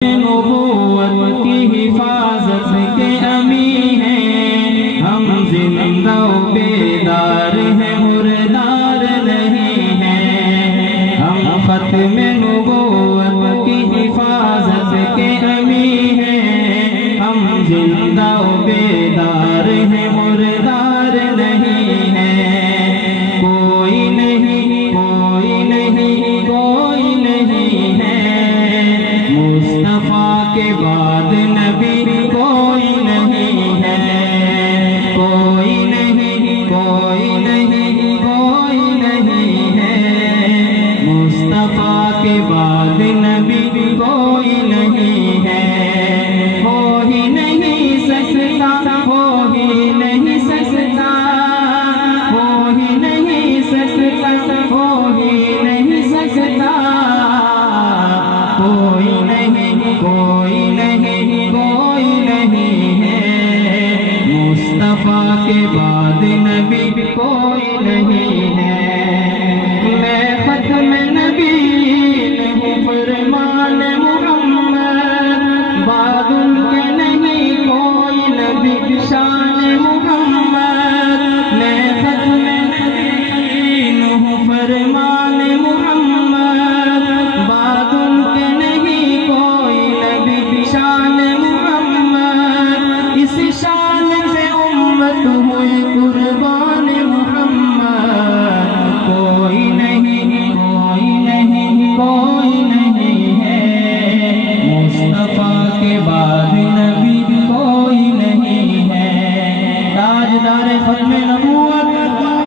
نبوت کی حفاظت کے امی ہیں ہم، زندہ و بیدار ہیں مردار نہیں ہیں ہم، ختم نبوت کی حفاظت کے امی ہیں ہم، زندہ و بیدار ہیں مردار نہیں ہیں، کوئی نہیں کوئی نہیں کوئی نہیں ہے مصطفیٰ کے بعد نبی کوئی نہیں ہے، کوئی نہیں کوئی نہیں کوئی نہیں ہے مصطفیٰ کے بعد نبی کوئی نہیں ہے، ہو ہی نہیں سکتا ہو ہی نہیں سکتا ہو ہی نہیں سکتا ہو ہی نہیں سکتا، کوئی نہیں کوئی نہیں کوئی نہیں ہے مصطفیٰ کے بعد نبی کوئی نہیں ہے، میں ختم نبی ہوں فرمان محمد، بعد ان کے نہیں کوئی نبی شان